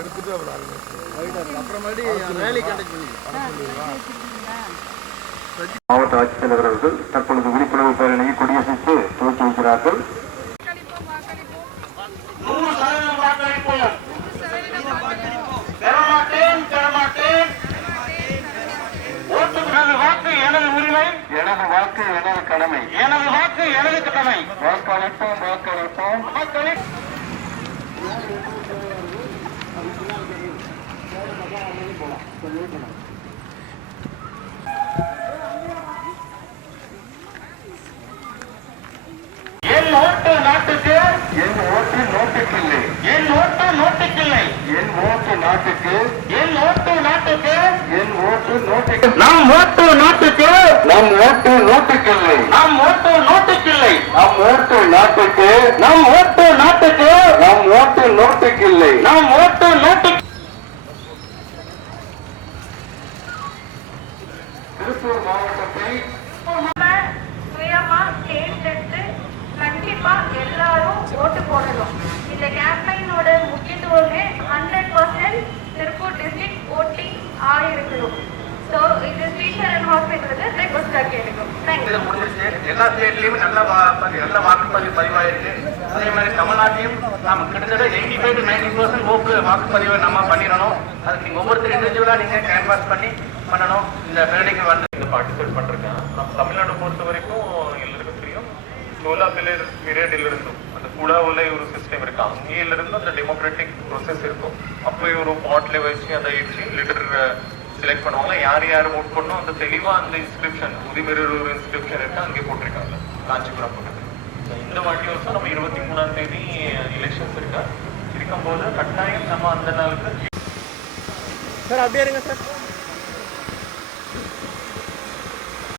எடுத்துட்டு அப்புறம் மாவட்ட ஆட்சித்தலைவர் அவர்கள் தற்பொழுது விழிப்புணர்வு பேரணியை கொடியசைத்து துவக்கி வைக்கிறார்கள். எனது உரிமை, எனது வாக்கு எனது கடமை, எனது வாக்கு எனது கடமை. வாக்களிப்போம் வாக்களிப்போம். என் ஓட்டு நாட்டுக்கு, என் ஓட்டு நோட்டுக்கில்லை, என் ஓட்டு நோட்டுக்கில்லை, என் ஓட்டு நாட்டுக்கு, என் ஓட்டு நாட்டுக்கு, என் ஓட்டு நோட்டுக்கு. நம் ஓட்டு நாட்டுக்கு, நம் ஓட்டு நோட்டுக்கில்லை, நம் ஓட்டு நோட்டுக்கில்லை, நம் ஓட்டு நாட்டுக்கு, நம் ஓட்டு நாட்டுக்கு, நம் ஓட்டு நோட்டுக்கில்லை. நம் ஓட்டு நோட்டுக்கு. திருப்பூர் மாவட்டத்தை சுயமா தேர்ந்தெடுத்து கண்டிப்பா எல்லாரும் ஓட்டு போடணும். இந்த கேம்பெயினோட முக்கியத்துவமே 100% திருப்பூர் டிஸ்ட்ரிக்ட் ஓட்டிங் ஆயிருக்கணும். ஸோ இது ஸ்பீக்கர் அண்ட் ஹாஸ்பிட்டலுக்கு ரெக்வஸ்டா கேட்கணும். எல்லா ஸ்டேட்லயும் நல்ல வாக்குப்பதிவு பதிவாயிருக்கு. அதே மாதிரி தமிழ்நாட்டிலையும் நம்ம கிட்டத்தட்ட 85 to 90% வாக்குப்பதிவை நம்ம பண்ணிடணும். அதுக்கு நீங்க ஒவ்வொருத்தரும் இண்டிவிஜுவலா நீங்க கேன்வாஸ் பண்ணணும். இந்த பேரணிக்கு வந்து பார்ட்டிசிபேட் பண்ணிருக்கேன். நம்ம தமிழ்நாடு பொறுத்த வரைக்கும் எல்லாருக்கும் தெரியும், 16 பீரியட்ல இருந்தும் அந்த கூடாவுல ஒரு சிஸ்டம் இருக்கு. அங்கேயில இருந்து அந்த டெமோக்ராட்டிக் ப்ரோசஸ் இருக்கும். அப்போ ஒரு பாட்ல வச்சு அதை வச்சு லீடர் செலக்ட் பண்ணுவாங்க. யார் யார் ஓட் பண்ணணும் அந்த தெளிவா அந்த இன்ஸ்கிரிப்ஷன் உரிமையர் ஒரு இன்ஸ்கிரிப்ஷன் இருக்கு, அங்கே போட்டிருக்காங்க காஞ்சிபுரம் பக்கத்துல. இந்த வாட்டி வருஷம் நம்ம 23ஆம் தேதி எலெக்ஷன்ஸ் இருக்கும்போது கட்டாயம் நம்ம அந்த நாளுக்கு சார் அப்படியே இருங்க சார்.